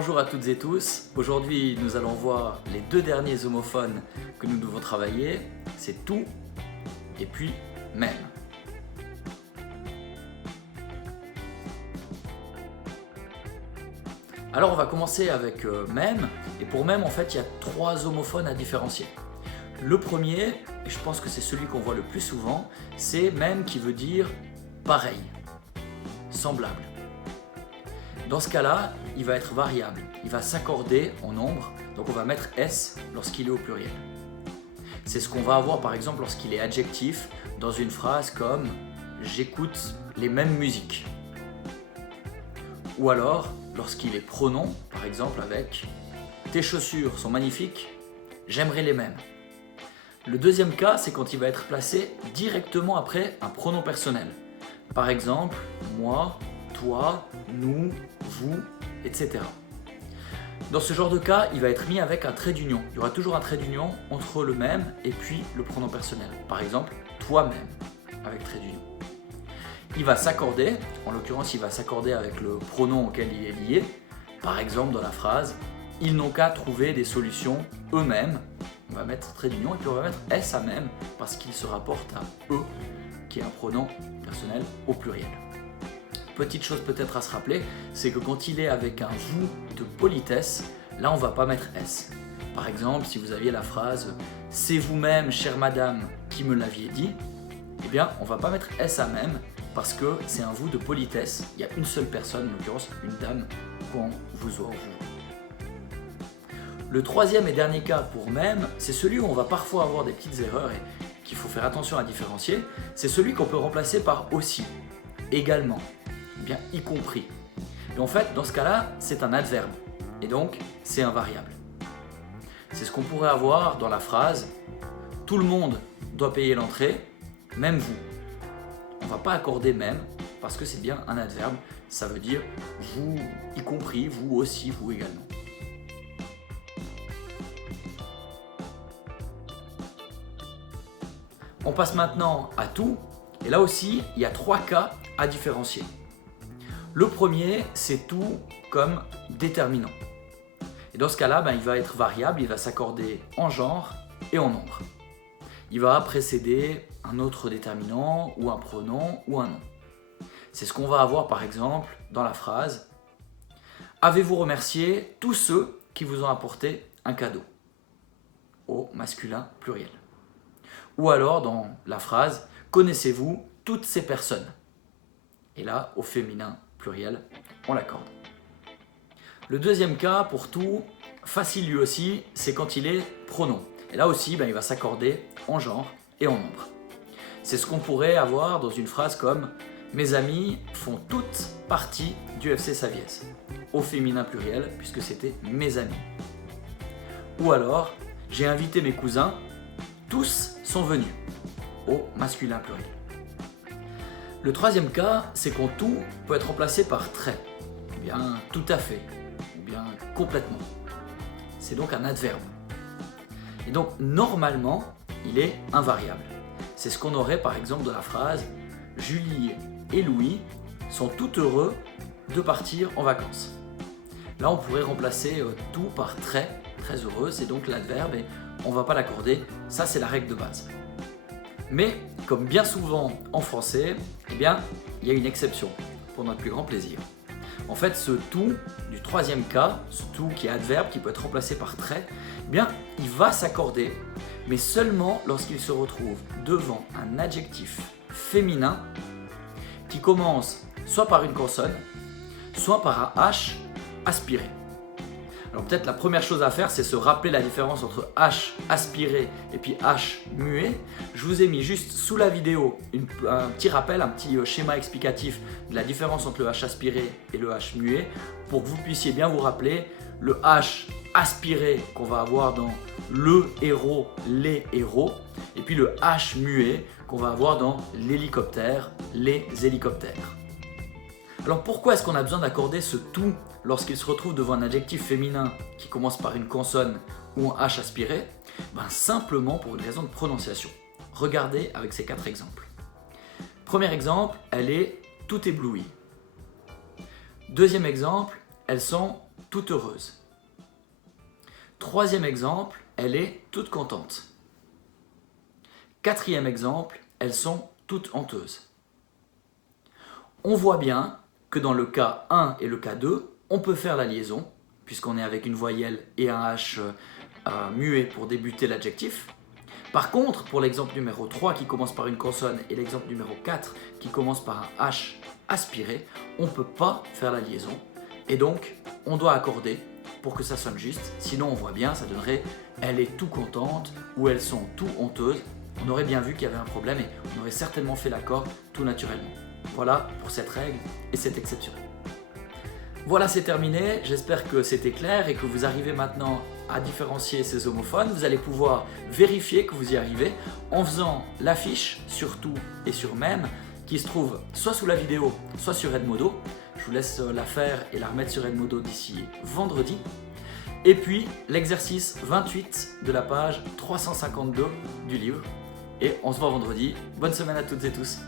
Bonjour à toutes et tous. Aujourd'hui, nous allons voir les deux derniers homophones que nous devons travailler. C'est tout et puis même. Alors on va commencer avec même. Et pour même, en fait, il y a trois homophones à différencier. Le premier, et je pense que c'est celui qu'on voit le plus souvent, c'est même qui veut dire pareil, semblable. Dans ce cas-là, il va être variable, il va s'accorder en nombre, donc on va mettre S lorsqu'il est au pluriel. C'est ce qu'on va avoir par exemple lorsqu'il est adjectif dans une phrase comme « j'écoute les mêmes musiques ». Ou alors lorsqu'il est pronom, par exemple avec « tes chaussures sont magnifiques, j'aimerais les mêmes ». Le deuxième cas, c'est quand il va être placé directement après un pronom personnel. Par exemple, moi, toi, nous, vous, etc. Dans ce genre de cas, il va être mis avec un trait d'union. Il y aura toujours un trait d'union entre le même et puis le pronom personnel. Par exemple, toi-même, avec trait d'union. Il va s'accorder, en l'occurrence, il va s'accorder avec le pronom auquel il est lié. Par exemple, dans la phrase, ils n'ont qu'à trouver des solutions eux-mêmes. On va mettre trait d'union et puis on va mettre S à même parce qu'il se rapporte à eux, qui est un pronom personnel au pluriel. Petite chose peut-être à se rappeler, c'est que quand il est avec un vous de politesse, là on ne va pas mettre S. Par exemple, si vous aviez la phrase « c'est vous-même, chère madame, qui me l'aviez dit », eh bien on ne va pas mettre S à même parce que c'est un vous de politesse. Il y a une seule personne, en l'occurrence une dame, quand vous voit vous. Le troisième et dernier cas pour même, c'est celui où on va parfois avoir des petites erreurs et qu'il faut faire attention à différencier. C'est celui qu'on peut remplacer par aussi, également, bien y compris. Et en fait, dans ce cas-là, c'est un adverbe et donc c'est un variable. C'est ce qu'on pourrait avoir dans la phrase « tout le monde doit payer l'entrée, même vous ». On ne va pas accorder même parce que c'est bien un adverbe, ça veut dire vous y compris, vous aussi, vous également. On passe maintenant à tout, et là aussi, il y a trois cas à différencier. Le premier, c'est tout comme déterminant. Et dans ce cas-là, il va être variable, il va s'accorder en genre et en nombre. Il va précéder un autre déterminant, ou un pronom, ou un nom. C'est ce qu'on va avoir par exemple dans la phrase « Avez-vous remercié tous ceux qui vous ont apporté un cadeau ?» au masculin pluriel. Ou alors dans la phrase « Connaissez-vous toutes ces personnes ?» Et là, au féminin pluriel, on l'accorde. Le deuxième cas, pour tout, facile lui aussi, c'est quand il est pronom. Et là aussi, il va s'accorder en genre et en nombre. C'est ce qu'on pourrait avoir dans une phrase comme « Mes amis font toutes partie du FC Saviez » au féminin pluriel, puisque c'était « mes amis ». Ou alors « J'ai invité mes cousins, tous sont venus » au masculin pluriel. Le troisième cas, c'est quand tout peut être remplacé par très, ou bien tout à fait, ou bien complètement. C'est donc un adverbe. Et donc normalement, il est invariable. C'est ce qu'on aurait par exemple dans la phrase « Julie et Louis sont tout heureux de partir en vacances ». Là, on pourrait remplacer tout par très, très heureux, c'est donc l'adverbe et on ne va pas l'accorder, ça c'est la règle de base. Mais, comme bien souvent en français, eh bien, il y a une exception, pour notre plus grand plaisir. En fait, ce tout du troisième cas, ce tout qui est adverbe, qui peut être remplacé par très, eh bien, il va s'accorder, mais seulement lorsqu'il se retrouve devant un adjectif féminin qui commence soit par une consonne, soit par un H aspiré. Alors peut-être la première chose à faire, c'est se rappeler la différence entre H aspiré et puis H muet. Je vous ai mis juste sous la vidéo un petit rappel, un petit schéma explicatif de la différence entre le H aspiré et le H muet pour que vous puissiez bien vous rappeler le H aspiré qu'on va avoir dans le héros, les héros, et puis le H muet qu'on va avoir dans l'hélicoptère, les hélicoptères. Alors pourquoi est-ce qu'on a besoin d'accorder ce tout lorsqu'il se retrouve devant un adjectif féminin qui commence par une consonne ou un H aspiré? Simplement pour une raison de prononciation. Regardez avec ces quatre exemples. Premier exemple, elle est tout éblouie. Deuxième exemple, elles sont toute heureuse. Troisième exemple, elle est toute contente. Quatrième exemple, elles sont toutes honteuses. On voit bien que dans le cas 1 et le cas 2, on peut faire la liaison, puisqu'on est avec une voyelle et un H muet pour débuter l'adjectif. Par contre, pour l'exemple numéro 3 qui commence par une consonne et l'exemple numéro 4 qui commence par un H aspiré, on ne peut pas faire la liaison. Et donc, on doit accorder pour que ça sonne juste. Sinon, on voit bien, ça donnerait « elle est tout contente » ou « elles sont tout honteuses ». On aurait bien vu qu'il y avait un problème et on aurait certainement fait l'accord tout naturellement. Voilà pour cette règle et cette exception. Voilà, c'est terminé. J'espère que c'était clair et que vous arrivez maintenant à différencier ces homophones. Vous allez pouvoir vérifier que vous y arrivez en faisant la fiche sur tout et sur même qui se trouve soit sous la vidéo, soit sur Edmodo. Je vous laisse la faire et la remettre sur Edmodo d'ici vendredi. Et puis l'exercice 28 de la page 352 du livre. Et on se voit vendredi. Bonne semaine à toutes et tous.